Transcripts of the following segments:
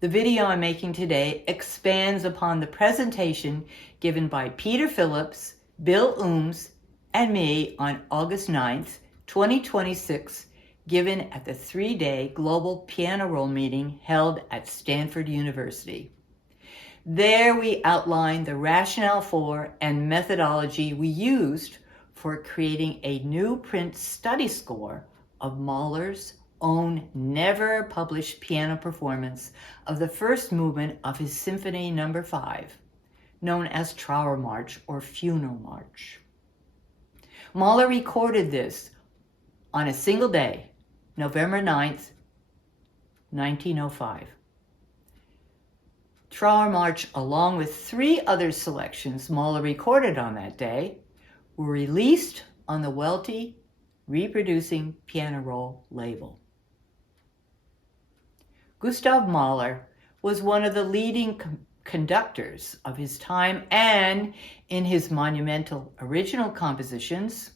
The video I'm making today expands upon the presentation given by Peter Phillips, Bill Ooms, and me on August 9th, 2026, given at the 3-day Global Piano Roll meeting held at Stanford University. There we outlined the rationale for and methodology we used for creating a new print study score of Mahler's own never-published piano performance of the first movement of his Symphony No. 5, known as Trauermarsch or Funeral March. Mahler recorded this on a single day, November 9th, 1905. Trauermarsch, along with 3 other selections Mahler recorded on that day, were released on the Welte Reproducing Piano Roll label. Gustav Mahler was one of the leading conductors of his time and, in his monumental original compositions,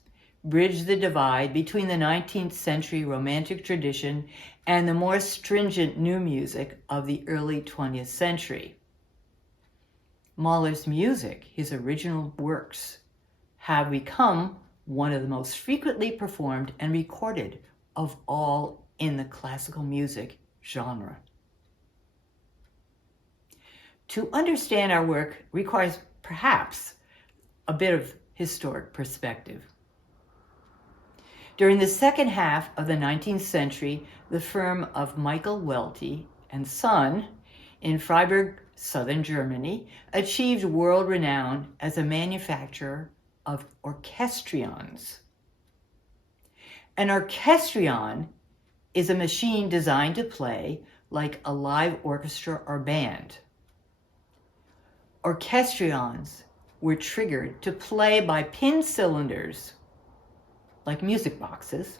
bridged the divide between the 19th century Romantic tradition and the more stringent new music of the early 20th century. Mahler's music, his original works, have become one of the most frequently performed and recorded of all in the classical music genre. To understand our work requires perhaps a bit of historic perspective. During the second half of the 19th century, the firm of Michael Welte and Son in Freiburg, southern Germany, achieved world renown as a manufacturer of orchestrions. An orchestrion is a machine designed to play like a live orchestra or band. Orchestrions were triggered to play by pin cylinders, like music boxes,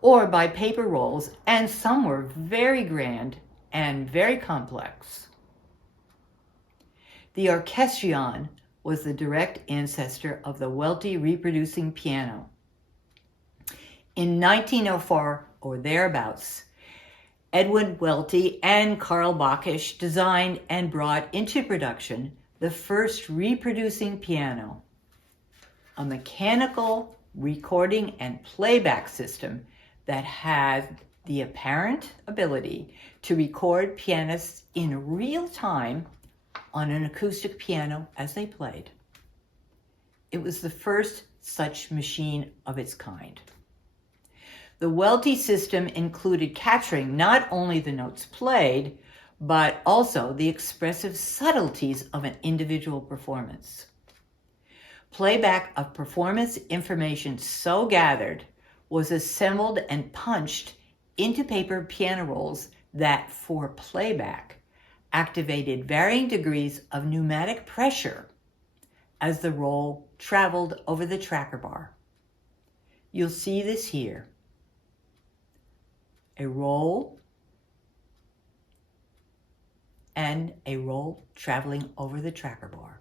or by paper rolls, and some were very grand and very complex. The orchestrion was the direct ancestor of the Welte reproducing piano. In 1904 or thereabouts, Edwin Welte and Karl Bacchisch designed and brought into production the first reproducing piano, a mechanical recording and playback system that had the apparent ability to record pianists in real time on an acoustic piano as they played. It was the first such machine of its kind. The Welte system included capturing not only the notes played, but also the expressive subtleties of an individual performance. Playback of performance information so gathered was assembled and punched into paper piano rolls that, for playback, activated varying degrees of pneumatic pressure as the roll traveled over the tracker bar. You'll see this here. A roll and a roll traveling over the tracker bar.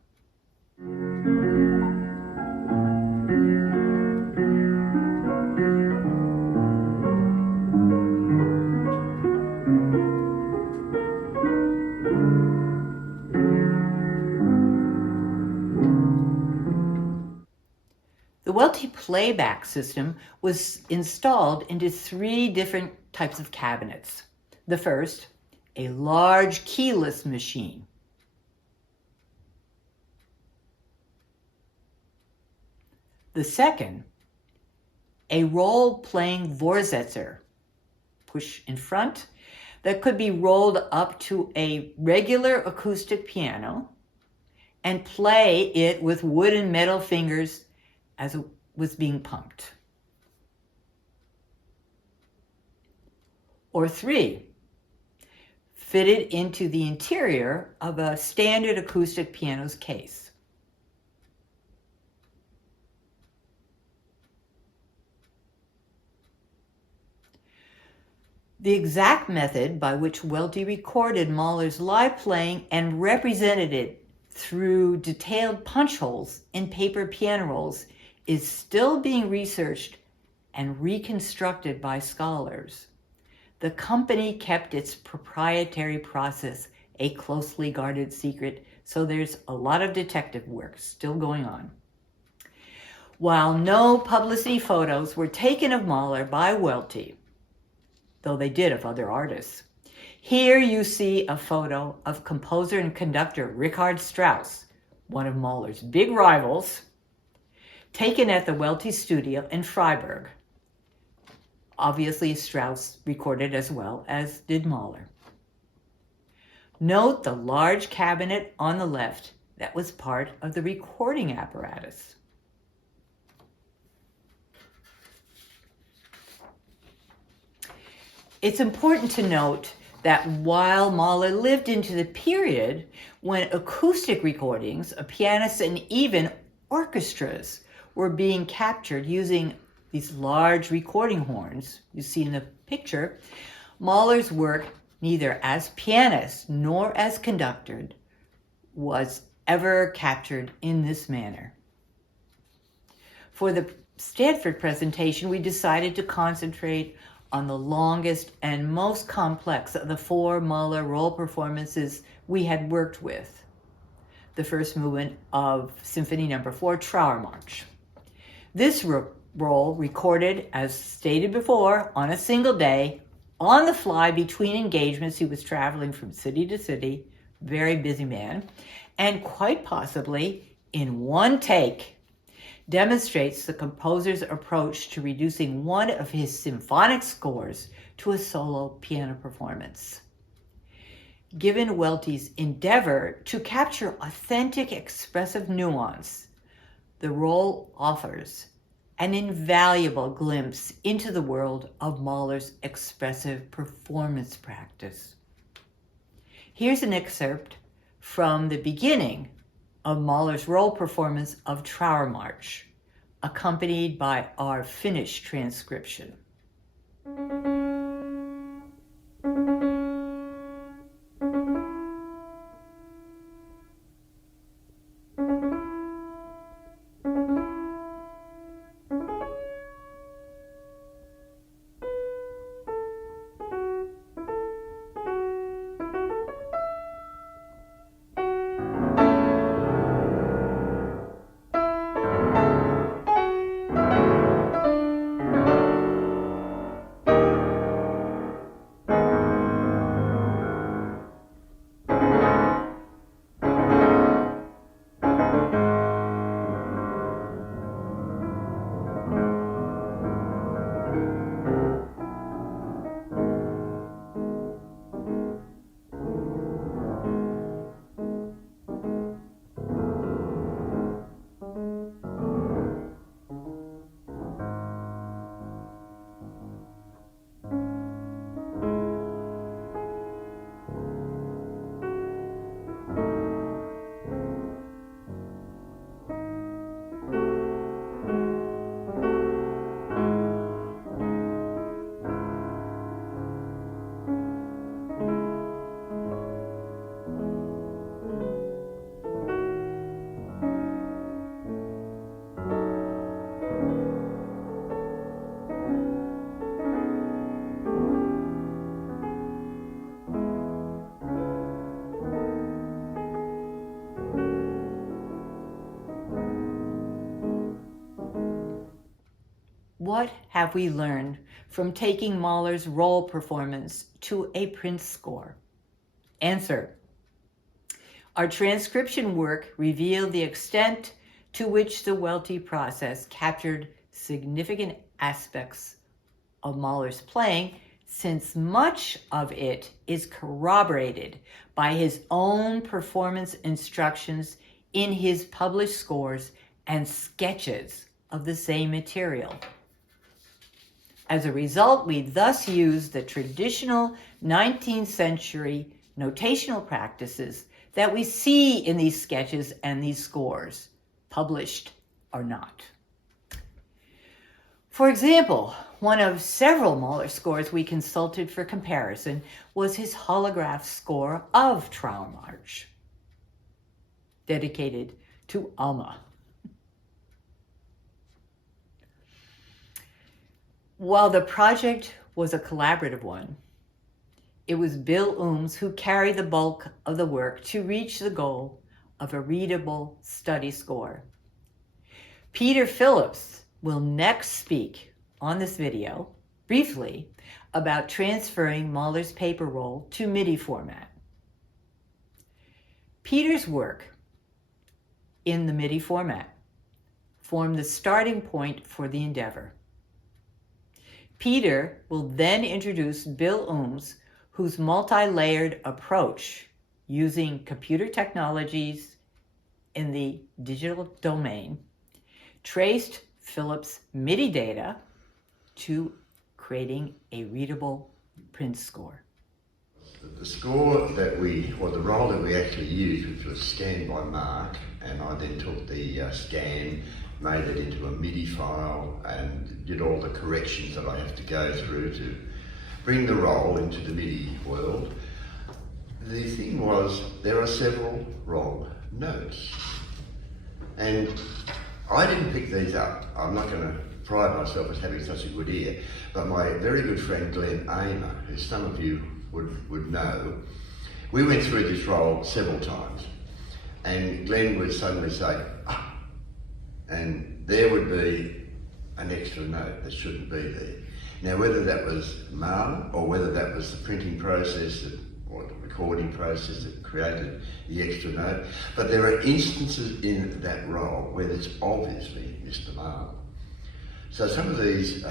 The Welte playback system was installed into 3 different types of cabinets. The first, a large keyless machine. The second, a role-playing Vorsetzer, push in front, that could be rolled up to a regular acoustic piano and play it with wood and metal fingers as it was being pumped. Or 3, fitted into the interior of a standard acoustic piano's case. The exact method by which Welte recorded Mahler's live playing and represented it through detailed punch holes in paper piano rolls is still being researched and reconstructed by scholars. The company kept its proprietary process a closely guarded secret, so there's a lot of detective work still going on. While no publicity photos were taken of Mahler by Welte, though they did of other artists, here you see a photo of composer and conductor Richard Strauss, one of Mahler's big rivals, taken at the Welte studio in Freiburg. Obviously, Strauss recorded as well as did Mahler. Note the large cabinet on the left that was part of the recording apparatus. It's important to note that while Mahler lived into the period when acoustic recordings of pianists and even orchestras were being captured using these large recording horns you see in the picture, Mahler's work, neither as pianist nor as conductor, was ever captured in this manner. For the Stanford presentation, we decided to concentrate on the longest and most complex of the 4 Mahler role performances we had worked with. The first movement of Symphony No. 4, Trauermarsch. This role recorded, as stated before, on a single day, on the fly between engagements. He was traveling from city to city, very busy man, and quite possibly in one take, demonstrates the composer's approach to reducing one of his symphonic scores to a solo piano performance. Given Welte's endeavor to capture authentic expressive nuance, the role offers an invaluable glimpse into the world of Mahler's expressive performance practice. Here's an excerpt from the beginning of Mahler's role performance of Trauermarsch, accompanied by our finished transcription. What have we learned from taking Mahler's role performance to a Prince score? Answer: our transcription work revealed the extent to which the Welte process captured significant aspects of Mahler's playing, since much of it is corroborated by his own performance instructions in his published scores and sketches of the same material. As a result, we thus use the traditional 19th century notational practices that we see in these sketches and these scores, published or not. For example, one of several Mahler scores we consulted for comparison was his holograph score of Trauermarsch, dedicated to Alma. While the project was a collaborative one, it was Bill Ooms who carried the bulk of the work to reach the goal of a readable study score. Peter Phillips will next speak on this video briefly about transferring Mahler's paper roll to MIDI format. Peter's work in the MIDI format formed the starting point for the endeavor. Peter will then introduce Bill Ooms, whose multi-layered approach using computer technologies in the digital domain traced Phillips' MIDI data to creating a readable print score. The score that or the roll that we actually used, which was scanned by Mark, and I then took the scan, made it into a MIDI file, and did all the corrections that I have to go through to bring the roll into the MIDI world. The thing was, there are several wrong notes. And I didn't pick these up. I'm not going to pride myself as having such a good ear, but my very good friend Glenn Amer, who some of you would know, we went through this roll several times, and Glenn would suddenly say, ah, and there would be an extra note that shouldn't be there. Now, whether that was Mahler or whether that was the printing process or the recording process that created the extra note, but there are instances in that roll where it's obviously Mr. Mahler. So some of these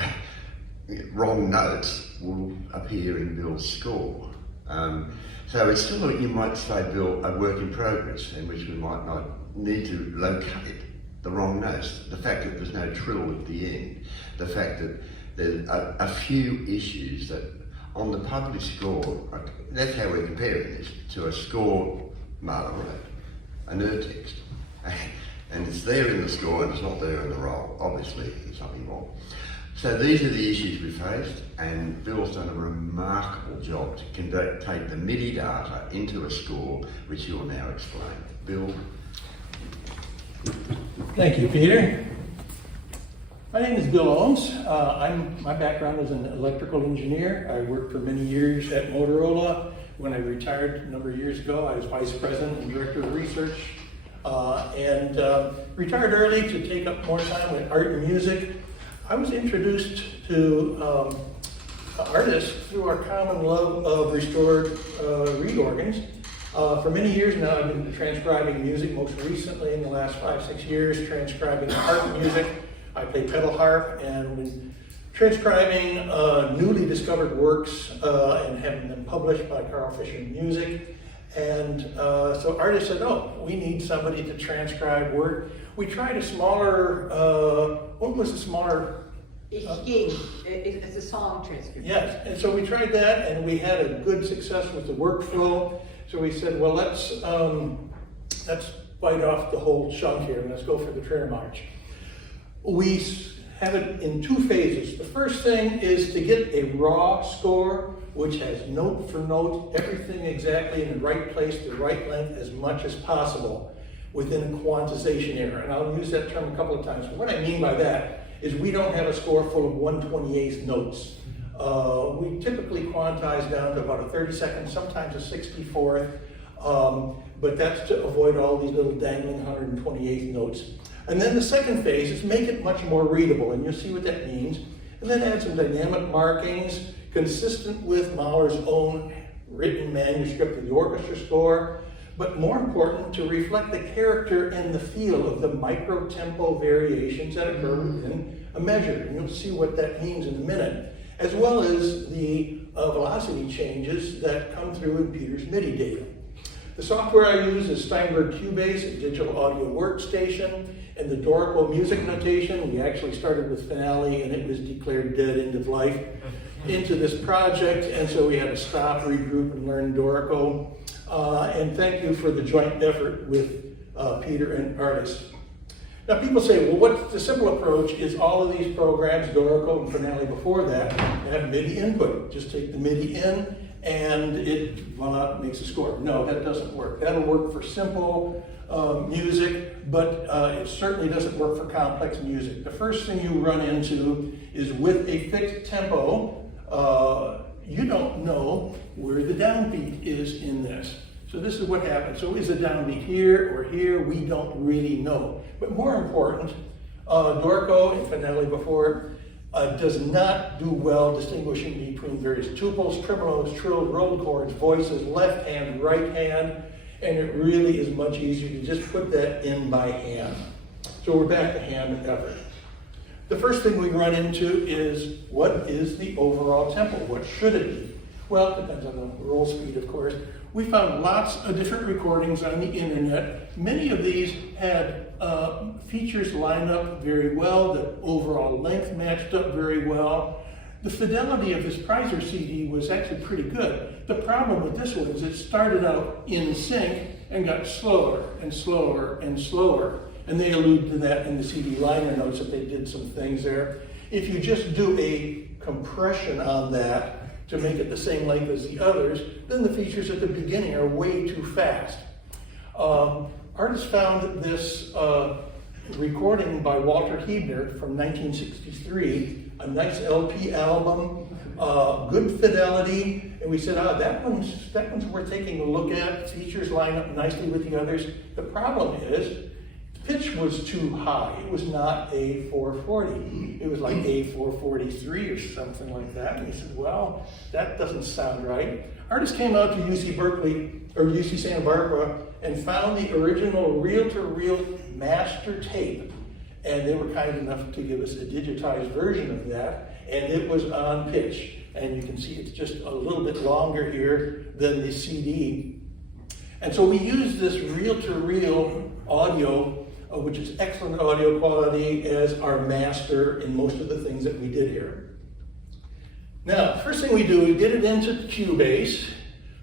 wrong notes will appear in Bill's score. So it's still, you might say, Bill, a work in progress, in which we might not need to locate the wrong notes. The fact that there's no trill at the end, the fact that there's a few issues that on the published score, that's how we're comparing this to a score Mahler wrote, a nerd text. And it's there in the score and it's not there in the roll. Obviously, there's something wrong. So these are the issues we faced, and Bill's done a remarkable job to take the MIDI data into a score, which he will now explain. Bill. Thank you, Peter. My name is Bill Ooms. My background is an electrical engineer. I worked for many years at Motorola. When I retired a number of years ago, I was vice president and director of research, and retired early to take up more time with art and music. I was introduced to artists through our common love of restored reed organs. For many years now, I've been transcribing music, most recently in the last 5-6 years, transcribing harp music. I play pedal harp and been transcribing newly discovered works and having them published by Carl Fisher Music. And so artists said, oh, we need somebody to transcribe work. We tried a smaller, what was the smaller? It's a song transcription. Yes, and so we tried that and we had a good success with the workflow. So we said, well, let's bite off the whole chunk here and let's go for the Trauermarsch. We have it in two phases. The first thing is to get a raw score, which has note for note, everything exactly in the right place, the right length, as much as possible within quantization error. And I'll use that term a couple of times. What I mean by that is we don't have a score full of 1/28 notes. We typically quantize down to about a 32nd, sometimes a 64th, but that's to avoid all these little dangling 128th notes. And then the second phase is make it much more readable, and you'll see what that means. And then add some dynamic markings consistent with Mahler's own written manuscript of the orchestra score, but more important, to reflect the character and the feel of the micro-tempo variations that occur within a measure. And you'll see what that means in a minute, as well as the velocity changes that come through in Peter's MIDI data. The software I use is Steinberg Cubase, a digital audio workstation, and the Dorical music notation. We actually started with Finale and it was declared dead, end of life, into this project, and so we had to stop, regroup, and learn Dorical. And thank you for the joint effort with Peter and Artis. Now people say, well, what's the simple approach is all of these programs, Dorical and Finale before that, have MIDI input. Just take the MIDI in and it, voila, makes a score. No, that doesn't work. That'll work for simple music, but it certainly doesn't work for complex music. The first thing you run into is with a fixed tempo, you don't know where the downbeat is in this. So this is what happens. So is the downbeat here or here? We don't really know. But more important, Dorco and Finelli before does not do well distinguishing between various tuples, tremolos, trills, rolled chords, voices, left hand, right hand, and it really is much easier to just put that in by hand. So we're back to hand effort. The first thing we run into is, what is the overall tempo? What should it be? Well, it depends on the roll speed, of course. We found lots of different recordings on the internet. Many of these had features lined up very well. The overall length matched up very well. The fidelity of this Preiser CD was actually pretty good. The problem with this one is it started out in sync and got slower and slower and slower. And they allude to that in the CD liner notes that they did some things there. If you just do a compression on that to make it the same length as the others, then the features at the beginning are way too fast. Artists found this recording by Walter Huebner from 1963, a nice LP album, good fidelity, and we said, that one's worth taking a look at. Features line up nicely with the others. The problem is, pitch was too high. It was not A440. It was like A443 or something like that. And he said, well, that doesn't sound right. Artists came out to UC Berkeley, or UC Santa Barbara, and found the original reel-to-reel master tape. And they were kind enough to give us a digitized version of that, and it was on pitch. And you can see it's just a little bit longer here than the CD. And so we used this reel-to-reel audio, which is excellent audio quality, as our master in most of the things that we did here. Now, first thing we do, we get it into Cubase,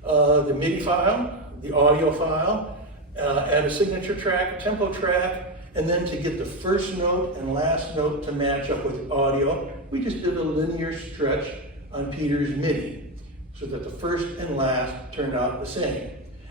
the MIDI file, the audio file, add a signature track, a tempo track, and then to get the first note and last note to match up with audio, we just did a linear stretch on Peter's MIDI, so that the first and last turned out the same.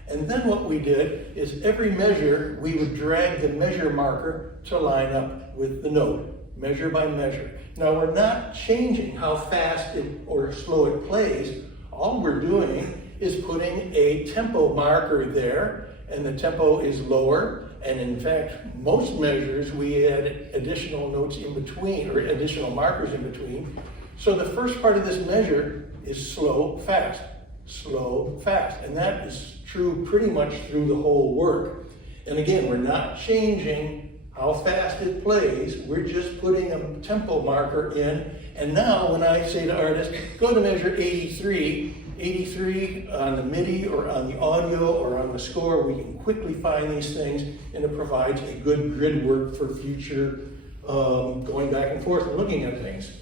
And then what we did is every measure, we would drag the measure marker to line up with the note, measure by measure. Now we're not changing how fast or slow it plays. All we're doing is putting a tempo marker there, and the tempo is lower. And in fact, most measures, we add additional notes in between, or additional markers in between. So the first part of this measure is slow, fast, slow, fast. And that is true pretty much through the whole work. And again, we're not changing how fast it plays. We're just putting a tempo marker in. And now when I say to artists, go to measure 83, 83 on the MIDI or on the audio or on the score, we can quickly find these things, and it provides a good grid work for future going back and forth and looking at things.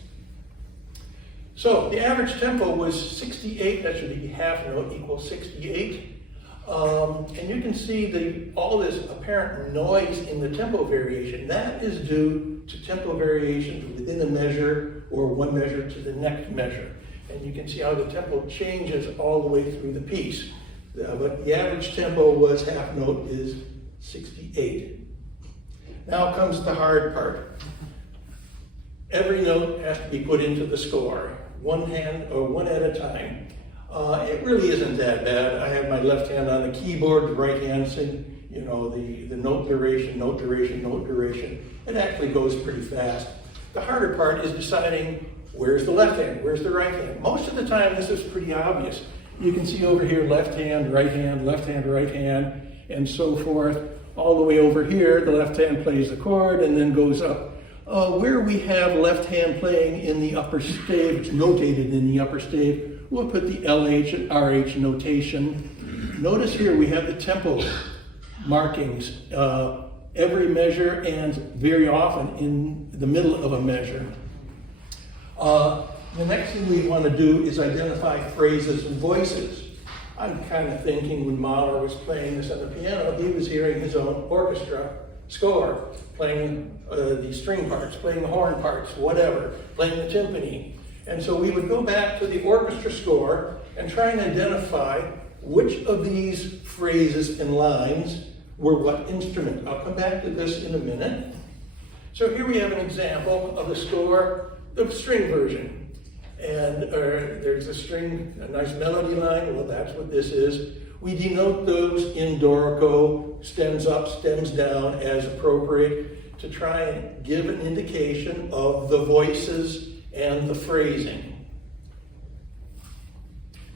So the average tempo was 68, that should be half note equals 68. And you can see all this apparent noise in the tempo variation. That is due to tempo variations within a measure or one measure to the next measure. And you can see how the tempo changes all the way through the piece. But the average tempo was half note is 68. Now comes the hard part. Every note has to be put into the score, one hand or one at a time. It really isn't that bad. I have my left hand on the keyboard, the right hand saying, the note duration, note duration, note duration. It actually goes pretty fast. The harder part is deciding where's the left hand, where's the right hand. Most of the time this is pretty obvious. You can see over here left hand, right hand, right hand, and so forth. All the way over here, the left hand plays the chord and then goes up. Where we have left hand playing in the upper stave, it's notated in the upper stave, we'll put the LH and RH notation. Notice here we have the tempo markings, every measure and very often in the middle of a measure. The next thing we want to do is identify phrases and voices. I'm kind of thinking when Mahler was playing this on the piano, he was hearing his own orchestra score, playing the string parts, playing the horn parts, whatever, playing the timpani. And so we would go back to the orchestra score and try and identify which of these phrases and lines were what instrument. I'll come back to this in a minute. So here we have an example of the score, the string version. and there's a string, a nice melody line. Well, that's what this is. We denote those in Dorico, stems up, stems down, as appropriate, to try and give an indication of the voices and the phrasing.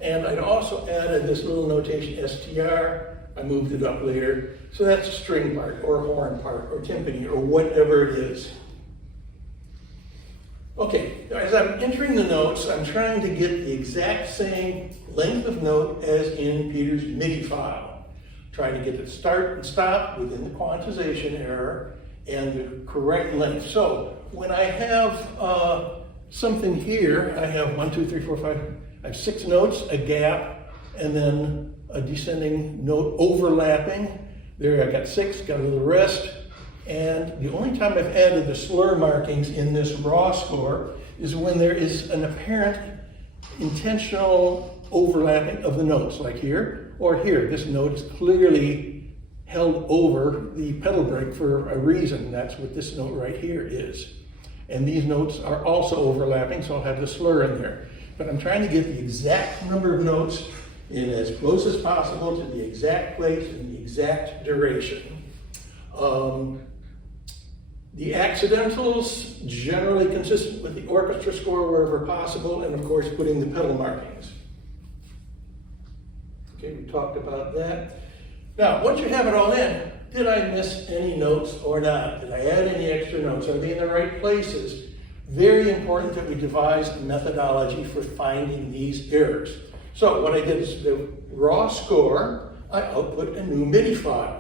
And I'd also added this little notation STR. I moved it up later. So that's a string part, or horn part, or timpani, or whatever it is. Okay, as I'm entering the notes, I'm trying to get the exact same length of note as in Peter's MIDI file. Trying to get the start and stop within the quantization error and the correct length. So when I have something here, I have 1, 2, 3, 4, 5, I have 6 notes, a gap, and then a descending note overlapping. There I got 6, got a little rest. And the only time I've added the slur markings in this raw score is when there is an apparent intentional overlapping of the notes, like here or here. This note is clearly held over the pedal brake for a reason. That's what this note right here is. And these notes are also overlapping, so I'll have the slur in there. But I'm trying to get the exact number of notes in as close as possible to the exact place and the exact duration. The accidentals, generally consistent with the orchestra score wherever possible, and of course putting the pedal markings. Okay, we talked about that. Now, once you have it all in, did I miss any notes or not? Did I add any extra notes? Are they in the right places? Very important that we devise a methodology for finding these errors. So what I did is the raw score, I output a new MIDI file.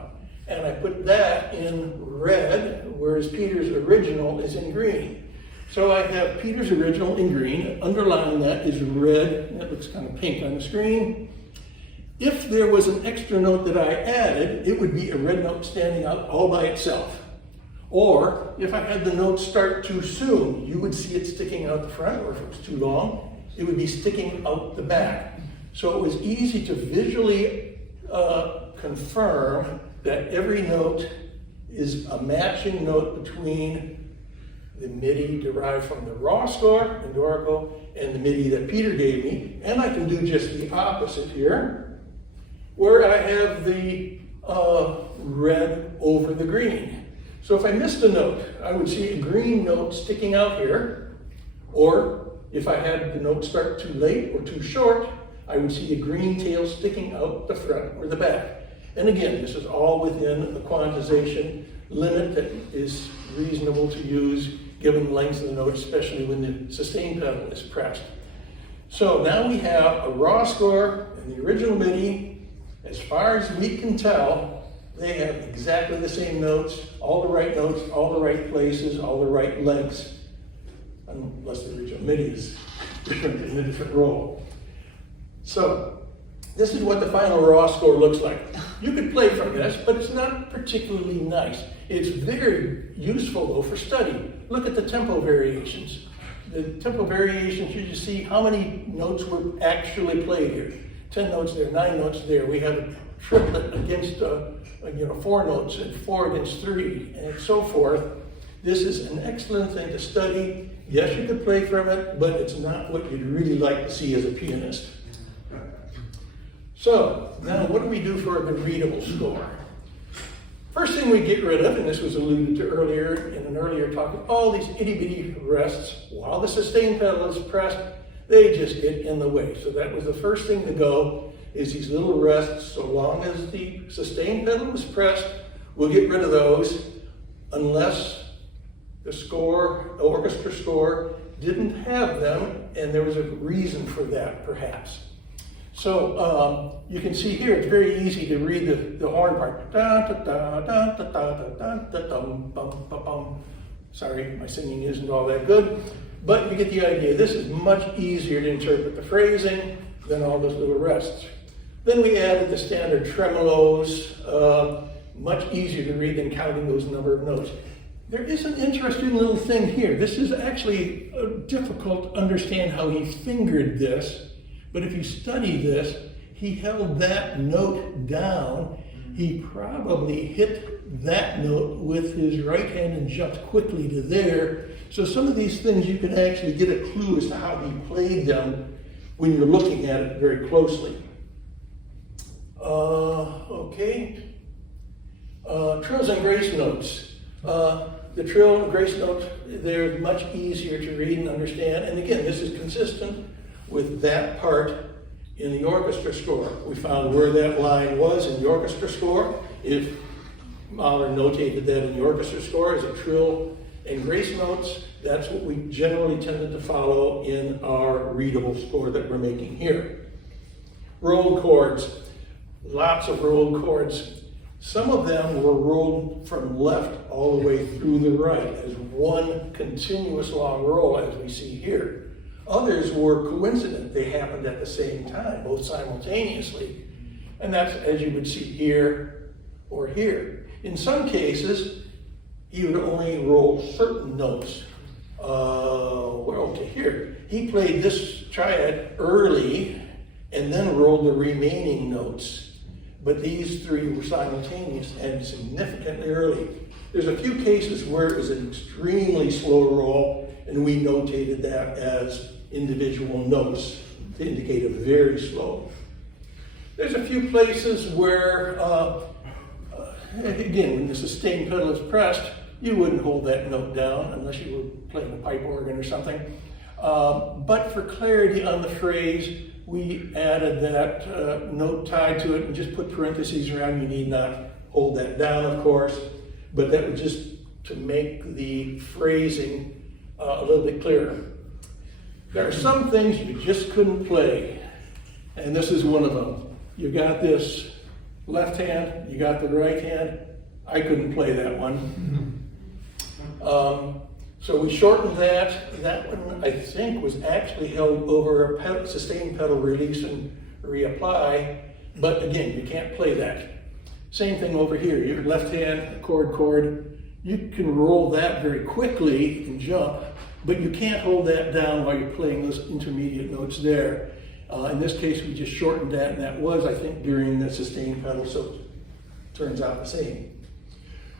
And I put that in red, whereas Peter's original is in green. So I have Peter's original in green, underlying that is red, and it looks kind of pink on the screen. If there was an extra note that I added, it would be a red note standing out all by itself. Or if I had the note start too soon, you would see it sticking out the front, or if it was too long, it would be sticking out the back. So it was easy to visually confirm that every note is a matching note between the MIDI derived from the raw score in Dorico and the MIDI that Peter gave me. And I can do just the opposite here, where I have the red over the green. So if I missed a note, I would see a green note sticking out here, or if I had the note start too late or too short, I would see a green tail sticking out the front or the back. And again, this is all within the quantization limit that is reasonable to use given the length of the note, especially when the sustain pedal is pressed. So now we have a raw score and the original MIDI. As far as we can tell, they have exactly the same notes, all the right places, all the right lengths, unless the original MIDI is different in a different role. So this is what the final raw score looks like. You could play from this, but it's not particularly nice. It's very useful, though, for study. Look at the tempo variations. The tempo variations, you just see how many notes were actually played here. 10 notes there, 9 notes there. We have a triplet against 4 notes and 4 against 3, and so forth. This is an excellent thing to study. Yes, you could play from it, but it's not what you'd really like to see as a pianist. So, now what do we do for the readable score? First thing we get rid of, and this was alluded to earlier in an earlier talk, all these itty-bitty rests. While the sustain pedal is pressed, they just get in the way. So that was the first thing to go, is these little rests. So long as the sustain pedal is pressed, we'll get rid of those, unless the score, the orchestra score, didn't have them, and there was a reason for that, perhaps. So you can see here, it's very easy to read the horn part. Da, da, da, da, da, da, da, da, dum, bum, bum, bum. Sorry, my singing isn't all that good, but you get the idea. This is much easier to interpret the phrasing than all those little rests. Then we added the standard tremolos, much easier to read than counting those number of notes. There is an interesting little thing here. This is actually difficult to understand how he fingered this. But if you study this, he held that note down he probably hit that note with his right hand and jumped quickly to there. So some of these things you can actually get a clue as to how he played them when you're looking at it very closely. Okay. Trills and grace notes. The trill and grace notes, they're much easier to read and understand. And again, this is consistent with that part in the orchestra score. We found where that line was in the orchestra score. If Mahler notated that in the orchestra score as a trill and grace notes, that's what we generally tended to follow in our readable score that we're making here. Rolled chords, lots of rolled chords. Some of them were rolled from left all the way through the right as one continuous long roll, as we see here. Others were coincident. They happened at the same time, both simultaneously. And that's as you would see here or here. In some cases, he would only roll certain notes. Well, to here, he played this triad early and then rolled the remaining notes. But these three were simultaneous and significantly early. There's a few cases where it was an extremely slow roll, and we notated that as individual notes to indicate a very slow. There's a few places where, again, when the sustain pedal is pressed, you wouldn't hold that note down unless you were playing a pipe organ or something. But for clarity on the phrase, we added that note tied to it and just put parentheses around. You need not hold that down, of course, but that was just to make the phrasing a little bit clearer. There are some things you just couldn't play, and this is one of them. You got this left hand, you got the right hand. I couldn't play that one. So we shortened that. That one, I think, was actually held over a sustain pedal release and reapply. But again, you can't play that. Same thing over here. Your left hand, chord. You can roll that very quickly and jump, but you can't hold that down while you're playing those intermediate notes there. In this case, we just shortened that, and that was, I think, during the sustain pedal, so it turns out the same.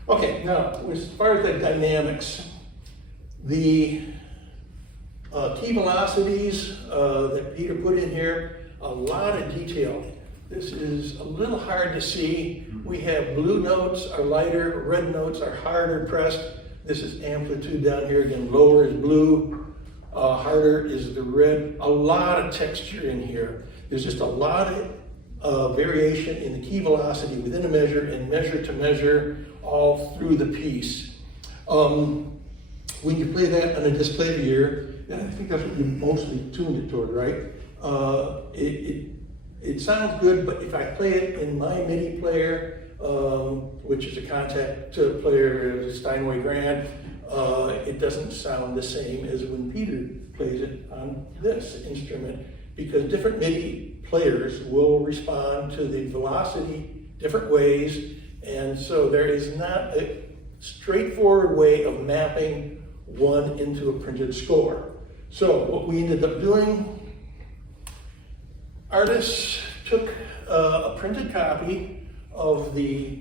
Okay, now, as far as the dynamics, the key velocities that Peter put in here, a lot of detail. This is a little hard to see. We have blue notes are lighter, red notes are harder pressed. This is amplitude down here. Again, lower is blue, harder is the red. A lot of texture in here. There's just a lot of variation in the key velocity within a measure and measure to measure all through the piece. When you play that on a disclavier, and I think that's what you mostly tuned it toward, right? It sounds good, but if I play it in my MIDI player, which is a contact player, Steinway Grand, it doesn't sound the same as when Peter plays it on this instrument, because different MIDI players will respond to the velocity different ways, and so there is not a straightforward way of mapping one into a printed score. So what we ended up doing, Artis took a printed copy of the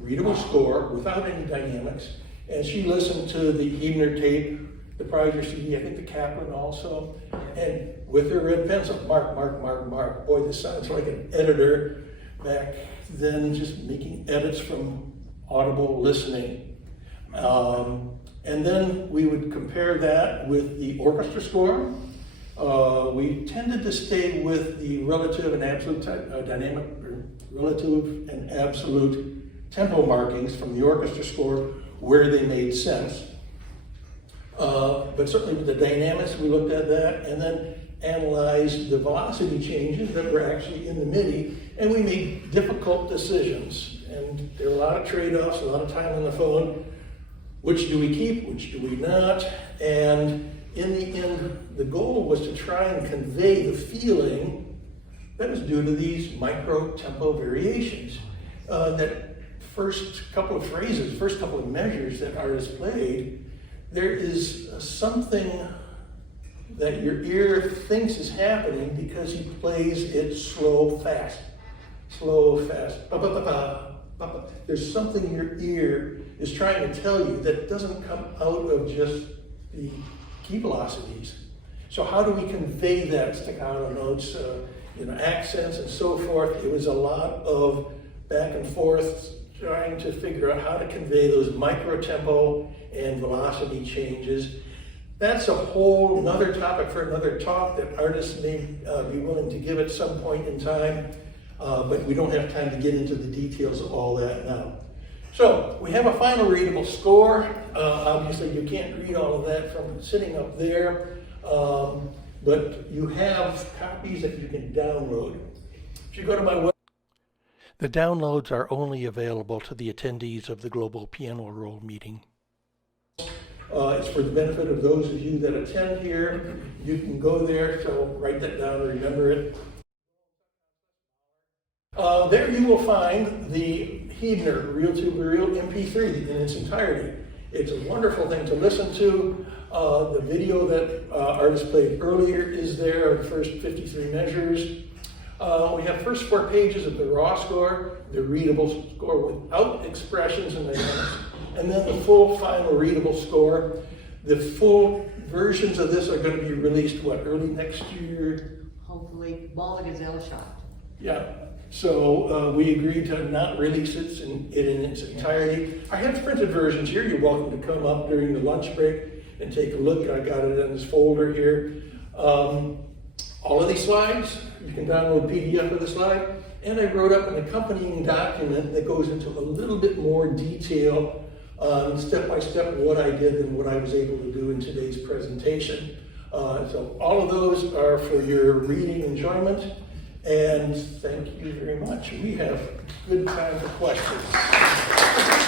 readable score without any dynamics, and she listened to the Ebner tape, the Prizer CD, I think the Kaplan also, and with her red pencil, mark. Boy, this sounds like an editor back then, just making edits from audible listening. And then we would compare that with the orchestra score. We tended to stay with the relative and absolute dynamic, or relative and absolute tempo markings from the orchestra score where they made sense. But certainly with the dynamics, we looked at that and then analyzed the velocity changes that were actually in the MIDI, and we made difficult decisions. And there were a lot of trade-offs, a lot of time on the phone. Which do we keep, which do we not? And in the end, the goal was to try and convey the feeling that was due to these micro tempo variations. That first couple of phrases, first couple of measures that Artis played, there is something that your ear thinks is happening because he plays it slow, fast. Slow, fast. Ba, ba, ba, ba. There's something your ear is trying to tell you that doesn't come out of just the key velocities. So how do we convey that staccato notes, accents and so forth? It was a lot of back and forth trying to figure out how to convey those micro tempo and velocity changes. That's a whole another topic for another talk that artists may be willing to give at some point in time, but we don't have time to get into the details of all that now. So we have a final readable score. Obviously you can't read all of that from sitting up there, but you have copies that you can download. If you go to my website, the downloads are only available to the attendees of the Global Piano Roll meeting. It's for the benefit of those of you that attend here. You can go there, so write that down and remember it. There you will find the Huebner reel-to-reel MP3 in its entirety. It's a wonderful thing to listen to. The video that Artis played earlier is there, the first 53 measures. We have first 4 pages of the raw score, the readable score without expressions and dynamics, and then the full final readable score. The full versions of this are going to be released, early next year? Hopefully, ball and gazelle shot. Yeah, so we agreed to not release it in its entirety. I have printed versions here. You're welcome to come up during the lunch break and take a look. I got it in this folder here. All of these slides, you can download PDF of the slide, and I wrote up an accompanying document that goes into a little bit more detail step by step what I did and what I was able to do in today's presentation. So all of those are for your reading enjoyment, and thank you very much. We have good time for questions.